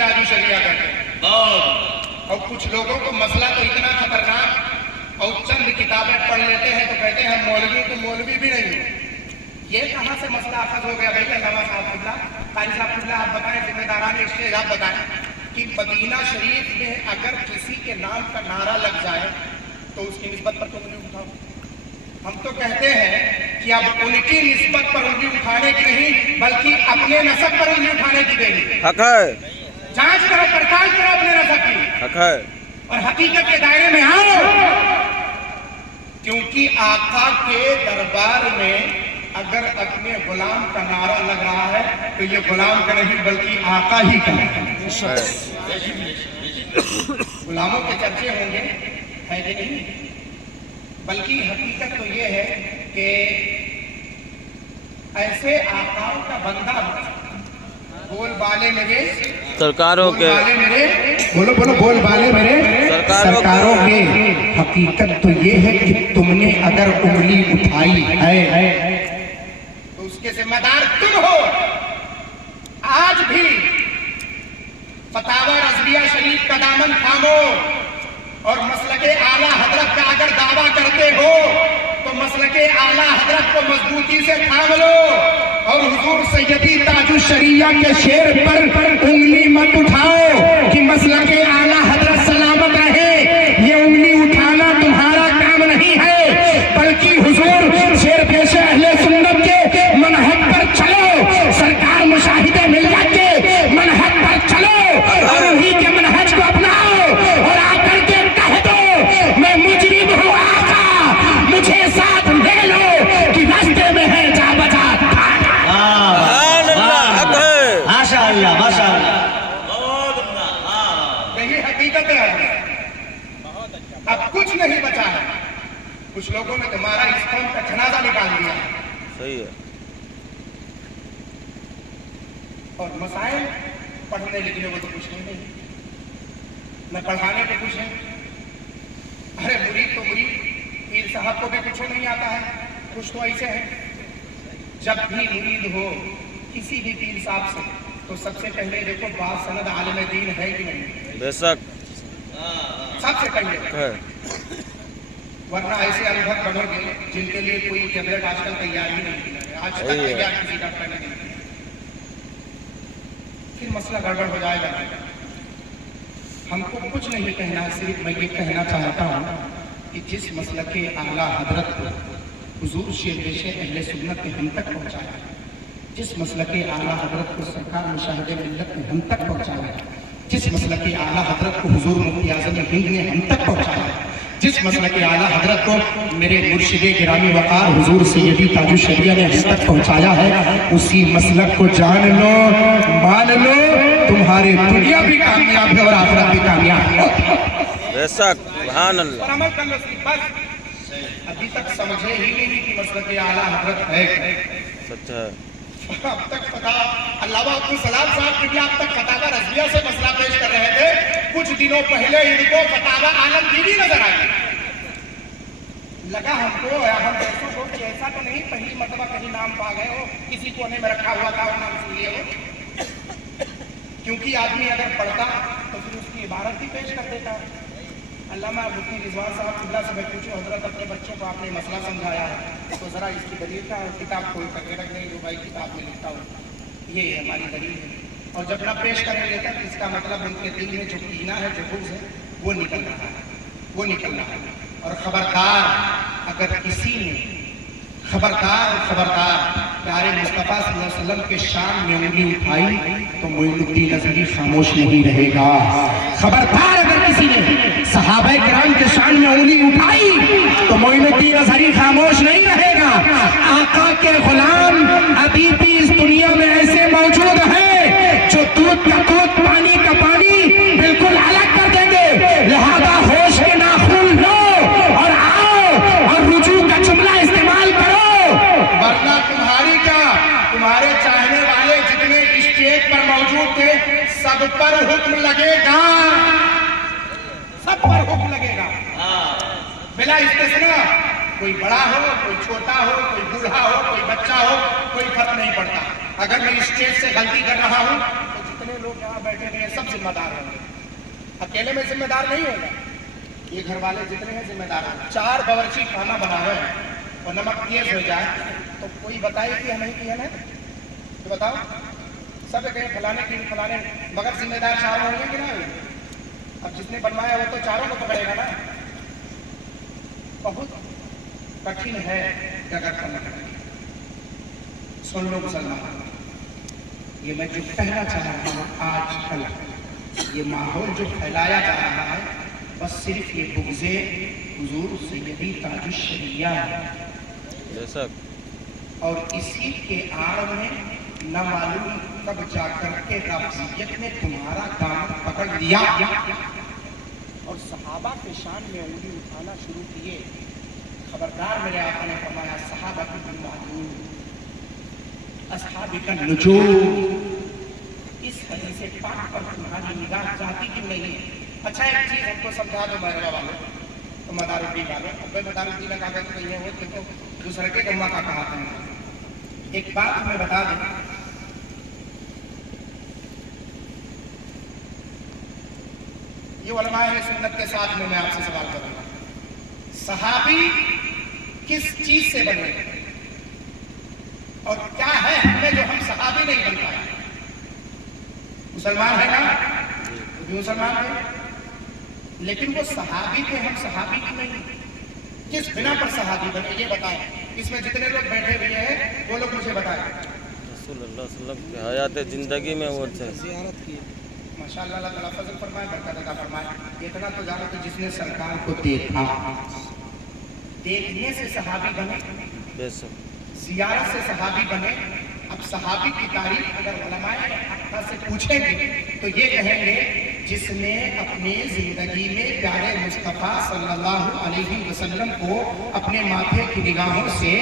ताजु शरिया करते हैं। और कुछ लोगों को मसला तो इतना खतरनाक, और चंद किताबें पढ़ लेते हैं तो कहते हैं मौलवी तो मौलवी भी नहीं हो। ये कहाँ से मसला अखज़ हो गया भाई? अल्लामा साहब कारी साहब आप बताएं, जिम्मेदारान स्टेज आप बताएं कि मदीना शरीफ में अगर किसी के नाम का नारा लग जाए तो उसकी निस्बत पर तो उंगली उठाओ। हम तो कहते हैं कि अब उनकी निस्बत पर उंगली उठाने की नहीं, बल्कि अपने नसब पर उंगली उठाने की देनी। हक है, जांच करो, पड़ताल करो अपने नसब की, हक है, और हकीकत के दायरे में आओ। क्योंकि आका के दरबार में अगर अपने गुलाम का नारा लग रहा है तो ये गुलाम का नहीं बल्कि आका ही का है। गुलामों के चर्चे होंगे, है कि नहीं? बल्कि हकीकत तो ये है कि ऐसे आकाओं का बंदा बोल बाले मेरे सरकारों के, बोलो बोलो, बोल बाले मेरे सरकारों के। हकीकत तो ये है कि तुमने अगर उंगली उठाई है तो उसके जिम्मेदार तुम हो। आज भी फतावा रज़विया शरीफ का दामन थामो और मसलके आला हजरत का अगर दावा करते हो तो मसलके आला हजरत को मजबूती से थाम लो और हुजूर सैयदी ताजु शरिया के शेर पर उंगली मत उठाओ कि मसलके आला हजरत सलामत रहे। ये उंगली उठाना तुम्हारा काम नहीं है, बल्कि हुजूर शेर पेश अहले सुन्नत के मनहज पर चलो। सरकार मुशाहिदे मिल्लत के मनहज पर चलो और उन्हीं के मनहज को अपनाओ और आकर के कह दो मैं मुजरिम हूँ आका, मुझे साथ ले लो कि रास्ते में है जा बजा। माशाअल्लाह माशाअल्लाह, यही हकीकत है। अब कुछ नहीं बचा है। कुछ लोगों ने तुम्हारा इस कौम का जनाजा निकाल दिया है। सही है। और मसाइल पढ़ने लिखने को तो कुछ नहीं, न पढ़ाने को कुछ है। अरे मुरीद तो मुरीद, पीर साहब को भी कुछ नहीं आता है। कुछ तो ऐसे है, जब भी मुरीद हो किसी भी पीर साहब से तो सबसे पहले देखो बात सनद आलिम दीन है कि नहीं। बेशक सबसे पहले है, वरना ऐसे अनुभव बनोगे जिनके लिए कोई टैबलेट आजकल तैयार ही नहीं है। आज तक तैयार किसी डॉक्टर ने नहीं, फिर मसला गड़बड़ हो जाएगा। हमको कुछ नहीं कहना, सिर्फ मैं ये कहना चाहता हूँ कि जिस मसले के आला हजरत को हुजूर शेर पेशे अहले सुन्नत ने हम तक पहुँचाया है, जिस मसले के आला हजरत को सरकार मुशाहिदे मिल्लत ने हम तक पहुँचाया है, जिस मसले के आला हजरत को हुजूर मुफ्ती आज़म हिंद ने हम तक पहुँचाया है, जिस मसले के आला हजरत को मेरे मुर्शिदे गिरामी वक़ार हुजूर सैयदी ताजु शरिया ने हम तक पहुँचाया है, उसी मसलक को जान लो, मान लो, तुम्हारे दुनिया भी कामयाब है और आखिरत भी कामयाब है। बेशक, सुभान अल्लाह। और अमल कर लो। बस अभी तक समझे ही नहीं कि मसलक आला हजरत है। सच है। अब तक पता अल्लामा अब्दुल सलाम साहब की अब तक फतावा रज़विया से मसला पेश कर रहे थे। कुछ दिनों पहले इनको फतावा आलमगीरी नजर आई। लगा हमको हम ऐसा हो कि ऐसा तो नहीं पहली मरतबा कहीं नाम पा गए हो, किसी कोने में रखा हुआ था और नाम सुन लिए हो। क्योंकि आदमी अगर पढ़ता तो फिर उसकी इबारत ही पेश कर देता। अल्लामा मुफ्ती रिजवान साहब किबला से मैं पूछूं, हजरत अपने बच्चों को आपने मसला समझाया है तो ज़रा इसकी दलील का किताब खोल करके रख नहीं, जो भाई किताब में लिखता हो ये हमारी दलील है। और जब ना पेश करने लेता तो इसका मतलब उनके दिल में जो कीना है, जो बुग़्ज़ है, वो निकल रहा है, वो निकल रहा है। और खबरदार अगर किसी ने खबरदार प्यारे मुस्तफ़ा सल्लल्लाहु अलैहि वसल्लम के शान में उंगली उठाई तो मोइनुद्दीन अज़हरी खामोश नहीं रहेगा। खबरदार अगर किसी ने सहाबा किराम के शान में उंगली उठाई तो मोइनुद्दीन अज़हरी खामोश नहीं रहेगा। आका के गुलाम अभी भी इस दुनिया में ऐसे मौजूद हैं जो दूध का दूध, पानी का पानी बिल्कुल अलग कर देंगे। लिहाजा होश के नाखून लो और आओ और रुजू का जुमला इस्तेमाल करो, वरना तुम्हारे चाहने वाले जितने स्टेज पर मौजूद थे सब पर हुक्म लगेगा, सब पर हुक्म लगेगा बिला इस्तिस्ना। कोई बड़ा हो, कोई छोटा हो, कोई बूढ़ा हो, कोई बच्चा हो, कोई फर्क नहीं पड़ता। अगर मैं स्टेज से गलती कर रहा हूं तो जितने लोग यहाँ बैठे हैं सब जिम्मेदार होंगे, अकेले में जिम्मेदार नहीं होगा। ये घर वाले जितने हैं जिम्मेदार होंगे। 4 बावर्ची खाना बनावे और नमक तेज हो जाए तो कोई बताए कि हमें किया ना, तो बताओ सब कहें फलाने की फलाने, मगर जिम्मेदार 4 होंगे कि ना? अब जिसने बनवाया वो तो 4 को पकड़ेगा ना। बहुत कठिन है जगत का मतलब। सुन लो मुसलमान, ये मैं जो कहना चाह रहा हूँ आजकल ये माहौल जो फैलाया जा रहा है, बस सिर्फ ये बुग़्ज़े हुजूर सैयदी ताजुश्शरिया और इसी के आड़ में न मालूम कब जाकर के राफ़ज़ियत ने तुम्हारा दामन पकड़ लिया और सहाबा के शान में उंगली उठाना शुरू किए। खबरदार, मेरे आका ने फरमाया सहाबा की बिलमालूम अस्हाबी का नुजूम। इस हदीस पाक पर तुम्हारी निगाह जाती क्यों नहीं? अच्छा एक चीज हमको समझा दो मेरे वालों, तो मदारुद्दीन वाले, अब मदारुद्दीन का तो नहीं है, वो तो दूसरे के गम्मा का कहा था। एक बात मैं बता दूं, ये उलमा अहले सुन्नत के साथ में मैं आपसे सवाल करूंगा, सहाबी किस चीज से बने और क्या है हमें जो हम सहाबी नहीं बन पाए? मुसलमान है ना, वो भी मुसलमान है, लेकिन वो सहाबी थे, हम सहाबी की नहीं। किस बिना पर सहाबी बने ये बताएं। इसमें जितने लोग बैठे हुए हैं वो लोग मुझे बताएं। रसूलुल्लाह सल्लल्लाहु अलैहि वसल्लम की हयात जिंदगी में वो थे। माशाअल्लाह, अल्लाह ताला फजल फरमाए, बरकत अता फरमाए। इतना तो जानो कि जिसने सरकार को देखा, देखने से सहाबी बने, जियारत से सहाबी बने। अब सहाबी की तारीफ अगर उलमाए हक़ से पूछेंगे तो ये कहेंगे जिसने अपनी जिंदगी में प्यारे मुस्तफ़ा सल्लल्लाहु अलैहि वसल्लम को अपने माथे की निगाहों से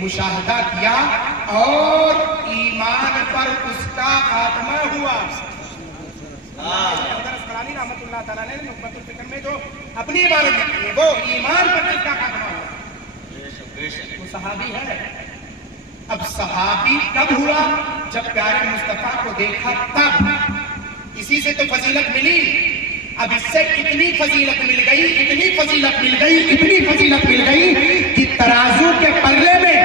मुशाहदा किया और ईमान पर उसका खात्मा हुआ। रहमतुल्लाह तआला ने नुक़्बतुल फ़िक्र में जो अपनी इबारत लिखी है, वो ईमान पर किसका खात्मा हुआ? वो सहाबी है। अब सहाबी कब हुआ? जब प्यारे मुस्तफा को देखा तब। इसी से तो फजीलत मिली। अब इससे इतनी फजीलत मिल गई, इतनी फजीलत मिल गई, इतनी फजीलत मिल गई कि तराजू के पल्ले में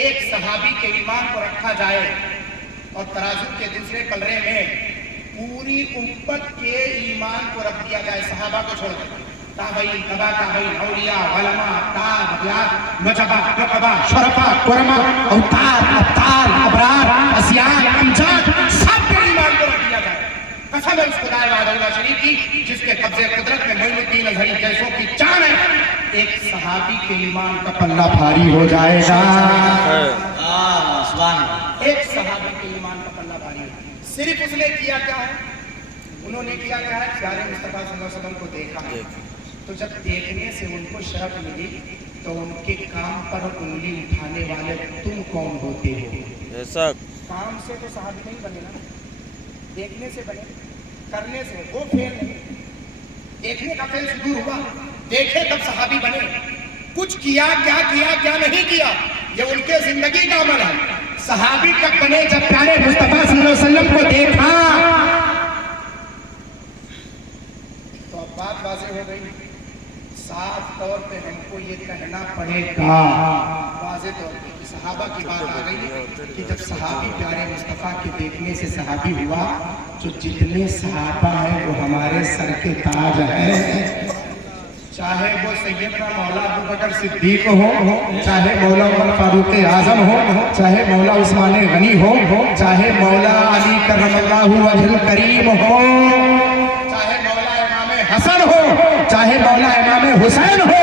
एक सहाबी के ईमान को रखा जाए और तराजू के दूसरे पल्ले में पूरी उम्मत के ईमान को रख दिया जाए, सहाबा को छोड़ दें। ताबईन, तबा ताबईन, औलिया, उलमा, ताब, अब्याद, नजबा, रकबा, शरफा, कुरमा, औतार, अब्तार, अबरार, असियान, अमजाद, सबके ईमान को रख दिया जाए। कसम है उस खुदाए वाला शरीफ की जिसके कब्जे कुदरत में मोइनुद्दीन अज़हरी जैसों की जान है। एक सहाबी के ईमान का पल्ला भारी हो जाएगा। एक सहाबी के ईमान का पल्ला भारी है। सिर्फ उसने किया क्या है? उन्होंने किया क्या है? प्यारे मुस्तफा सल्लल्लाहु अलैहि वसल्लम को देखा, तो जब देखने से उनको शरफ मिली तो उनके काम पर उंगली उठाने वाले तुम कौन होते हो? ऐसा काम से तो सहाबी नहीं बने ना, देखने से बने, करने से वो फेल नहीं। देखने का फेल दूर हुआ, देखे तब सहाबी बने। कुछ किया, क्या नहीं किया, ये उनके जिंदगी का अमल है। सहाबी तक बने जब प्यारे मुस्तफा सल्लल्लाहु अलैहि वसल्लम को देखा। तो अब बात वाज़ेह हो गई। साफ तौर पे हमको ये कहना पड़ेगा वाज़ेह तौर पे कि सहाबा की बात आ गई कि जब सहाबी प्यारे मुस्तफा के देखने से सहाबी हुआ, जो जितने सहाबा हैं वो हमारे सर के ताज हैं। चाहे वो सैयदना मौला अबू बकर सिद्दीक हो, चाहे मौला उमर फारूक आजम हो, चाहे मौला उस्मान गनी हो, चाहे मौला अली करमल्लाहु वजहुल करीम हो, चाहे मौला इमाम हसन हो, चाहे मौला इमाम हुसैन हो,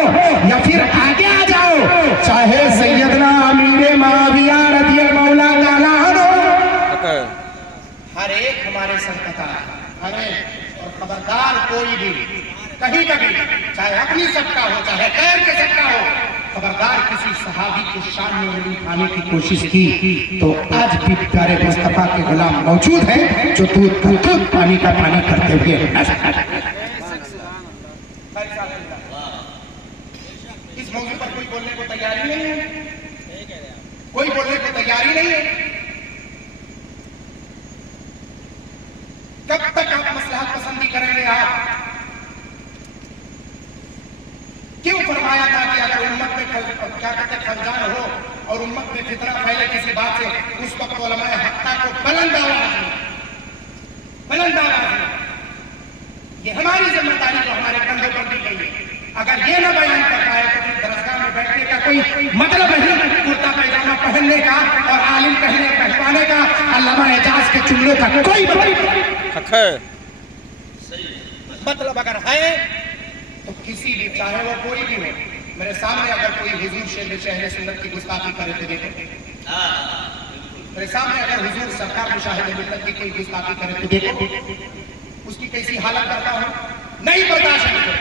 या फिर आगे आ जाओ चाहे सैयदना अमीर मुआविया रज़ियल्लाहु मौला ताला अन्हु, हर एक हमारे संकता हर एक। और खबरदार कोई भी कहीं कभी चाहे अपनी सबका हो चाहे गैर के सबका हो, खबरदार किसी सहाबी के शान में उंगली उठाने की कोशिश की तो आज भी प्यारे मुस्तफा के गुलाम मौजूद हैं जो दूध का दूध पानी का पानी करते हुए इस मौजूद पर कोई बोलने को तैयारी नहीं है, कोई बोलने को तैयारी नहीं है। कब तक आप मसलहत पसंदी करेंगे? आप क्यों फरमाया था कि अगर उम्मत में क्या कहते खलजान हो और उम्मत में फितना फैले किसी बात से, उस वक्त उलमाए हक्का को बुलंद आवाज में, ये हमारी जिम्मेदारी जो हमारे कंधों पर दी गई है, अगर ये ना बयान कर पाए तो फिर दरगाह में बैठने का कोई मतलब नहीं, कुर्ता पैजामा पहनने का और आलिम पहनवाने का, अल्लामा एजाज के जुमले का कोई हक है। मतलब अगर है तो किसी भी, चाहे वो कोई भी हो, मेरे सामने अगर कोई हुजूर शहर सुन्नत की गुस्ताखी करे तो देखो, मेरे सामने अगर हुजूर सरकार मुशाहिद मिल्लत की कोई गुस्ताखी करे तो देखो उसकी कैसी हालत करता हूं। नहीं बर्दाश्त है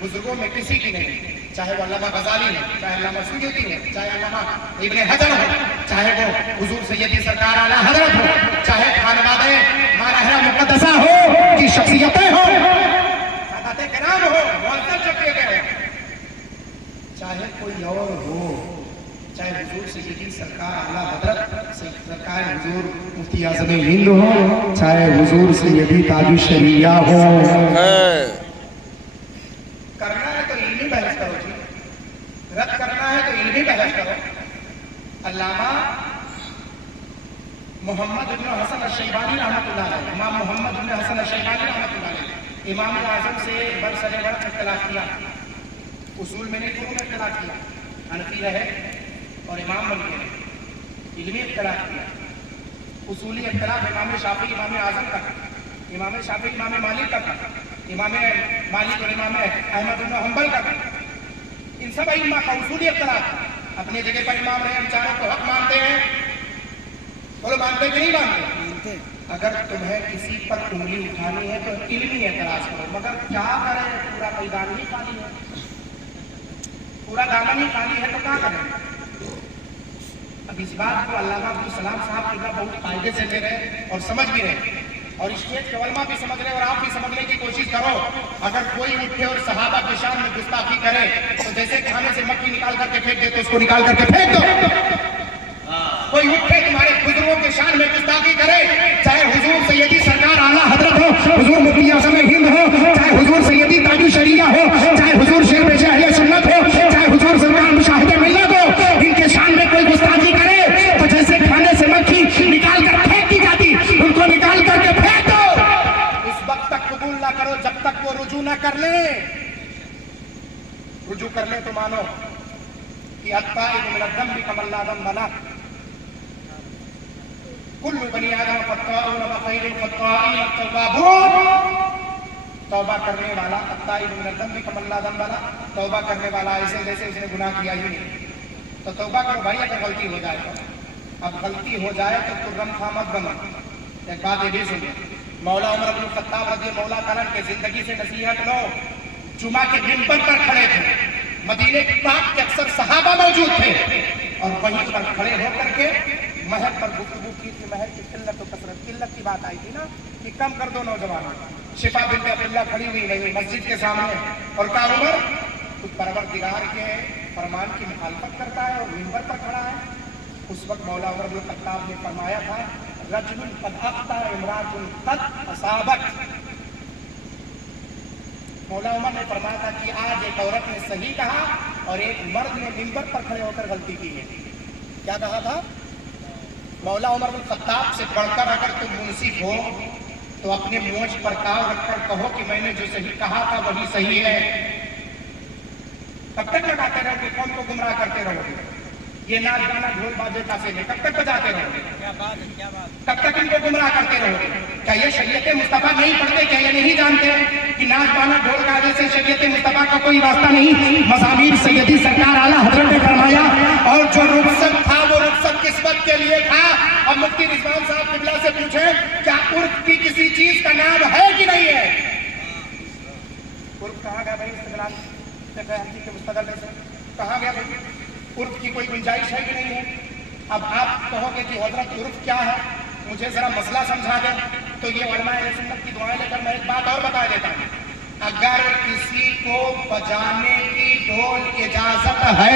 बुजुर्गों में किसी की नहीं, चाहे वो अल्लामा गजाली हो, चाहे अल्लामा सुयूती हो, चाहे अल्लामा इब्ने हजर हो, चाहे वो हुजूर सैयदी सरकार आला हजरत हो, चाहे खानवादे मारहरा मुक़द्दसा हो की शख्सियतें हो, सादाते किराम हो, मुअज़्ज़ज़ जो किए गए हो, चाहे कोई और हो, चाहे हुजूर सैयदी सरकार आला हजरत सरकार हुजूर मुफ्ती आज़म हिंद हो, चाहे हुजूर सैयदी ताजु शरिया हो, करना है तो इल्मी बहस करो जी, रद्द करना है तो इल्मी बहस करो। अल्लामा मोहम्मद इब्न हसन अश-शैबानी रहमतुल्लाह अलैह, इमाम मोहम्मद इब्न हसन अश-शैबानी रहमतुल्लाह अलैह, इमाम आज़म से बरसरे-बरत इख्तिलाफ किया, उसूल में नहीं फुरूअ में इख्तिलाफ किया, हनफी रहे और इमाम बन गए, इल्मी इख्तिलाफ किया। उसूली इख्तिलाफ इमाम शाफी इमाम आज़म का, इमाम शाफी इमाम मालिक का, इमाम मालिक और इमाम अहमद इब्न हंबल का, इन सब इमाम का उसूली इख्तिलाफ। अपनी जगह पर इमाम रहे, हम चारों को हक मानते हैं, बोलो मानते कि नहीं मानते? अगर तुम्हें किसी पर उंगली उठानी है तो इल्मी एतराज करो, मगर क्या करें, पूरा मैदान ही खाली है, पूरा दामन ही खाली है, तो क्या करें? अब इस बात को अल्लामा अब्दुल सलाम साहब कितना बहुत फायदे से ले रहे और समझ भी रहे, और स्टेज के उलमा भी समझ रहे और आप भी समझने की कोशिश करो। अगर कोई उठे और सहाबा की शान में गुस्ताखी करे तो जैसे खाने से मक्खी निकाल करके फेंक दे तो उसको निकाल करके फेंक दो। कोई उठे तुम्हारे बुजुर्गों के शान में गुस्ताखी करे, चाहे हुजूर सैयदी सरकार आला हजरत हो, हुजूर मुफ्ती आज़म हिंद हो, चाहे हुजूर सैयदी ताजु शरिया हो, चाहे हुजूर शेर पेश अहले सुन्नत हो, चाहे हुजूर सरकार मुशाहिद मिल्लत हो, इनके शान में कोई गुस्ताखी करे तो जैसे खाने से मक्खी निकाल कर फेंक दी जाती, उनको निकाल करके फेंक दो। उस वक्त तक कबूल ना करो जब तक वो रुजू ना कर ले। रुजू कर ले तो मानो कि अत्ताइब मिनद दम कमल आदम बना, कुल्लु बनी आदम फत्ताऊन व खैरुल फत्ताईन अत-तव्वाबून। तौबा करने वाला अत्ताइब मिनद दम कमल आदम बना, तौबा करने वाला ऐसे जैसे उसने गुनाह किया ही नहीं। तो तौबा करो भाई, अगर गलती हो जाए तो। अब गलती हो जाए तो तुर्रम खा मत बनो। एक बात ये भी सुनिए, मौला उमर इब्न खत्ताब रज़ी मौला करन के जिंदगी से नसीहत लो। जुमा के मिंबर पर खड़े थे, मदीने पाक के अक्सर सहाबा मौजूद थे, और वहीं पर खड़े होकर के महल पर गुफ्तगू की थी। महल की किल्लत और कसरत, किल्लत की बात आई थी ना कि कम कर दो नौजवानों। शिफा बिन्त अब्दुल्लाह खड़ी हुई नहीं मस्जिद के सामने, और कहा उमर तू परवरदिगार के फरमान की मुखालफत करता है और मिंबर पर खड़ा है। उस वक्त मौला उमर इब्न खत्ताब ने फरमाया था, रजुल कद अख्ता इमरातुन कद असाबत। मौला उमर ने फरमाया था कि आज एक औरत ने सही कहा और एक मर्द ने मिंबर पर खड़े होकर गलती की है। क्या कहा था? मौला उमर इब्न खत्ताब से पढ़कर अगर तुम मुंसिफ हो तो अपने मोछ पर ताव रखकर कहो कि मैंने जो सही कहा था वही सही है। कब तक लगाते रहोगे, कौन को गुमराह करते रहोगे? ये नाच गाना ढोल बाजे तासे में कब तक बजाते रहोगे? क्या बात, कब तक इनको गुमराह करते रहोगे? क्या ये शरीयत मुस्तफा नहीं पढ़ते? क्या ये नहीं जानते कि नाच गाना ढोल गाजे से शरीयत मुस्तफा का कोई वास्ता नहीं? मज़ामीर सैयदी सरकार आला हजरत ने फरमाया, और जो रुखसत था वो रुखसत किस वक्त के लिए था? अब मुफ्ती रिजवान साहब किबला से पूछे, क्या उर्फ की किसी चीज का नाम है कि नहीं है? उर्फ कहाँ गया भाई? इस्तेगलाल के मुस्तदल में से कहाँ गया भाई? उर्फ की कोई गुंजाइश है कि नहीं है? अब आप कहोगे कि हजरत उर्फ क्या है, मुझे जरा मसला समझा दें। तो ये उलमाए अहले सुन्नत की दुआएं लेकर मैं एक बात और बता देता हूँ। अगर किसी को बजाने की ढोल इजाजत है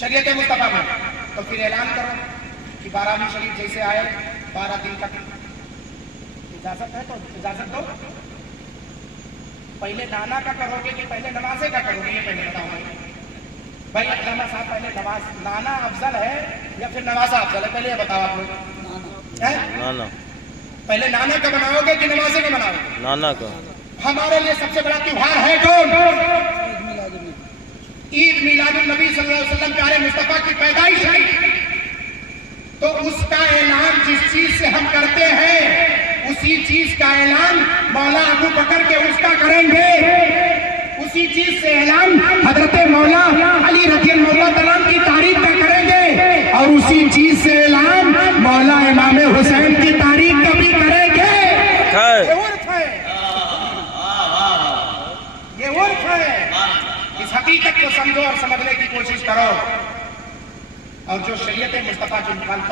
शरीयत मुस्तफा में तो फिर ऐलान करो कि 12वीं शरीफ जैसे आए 12 दिन तक इजाजत है तो इजाजत दो। पहले नाना का करोगे कि पहले नमाजे का करोगे, ये पहले बताओ भाई। अल्लामा साहब पहले नमाज, नाना अफजल है या फिर नवाजा अफजल है, पहले ये बताओ आप लोग। नाना। पहले नाना का बनाओगे कि नमाजे का बनाओगे? नाना का। हमारे लिए सबसे बड़ा त्योहार है कौन? ईद मिलादुन नबी सल्लल्लाहु अलैहि वसल्लम, प्यारे मुस्तफा की पैदाइश है। तो उसका ऐलान जिस चीज से हम करते हैं, उसी चीज का ऐलान मौला अबू बकर के उसका करेंगे। उसी चीज से ऐलान हजरत मौला अली रज़ियल्लाहु तआला की तारीख का करेंगे, और उसी चीज से ऐलान मौला इमाम हुसैन की तारीख का भी करेंगे। ये उर्फ है, ये उर्फ है। इस हकीकत को समझो और समझने की कोशिश करो, और जो शरीयत मुस्तफा की मुखालफत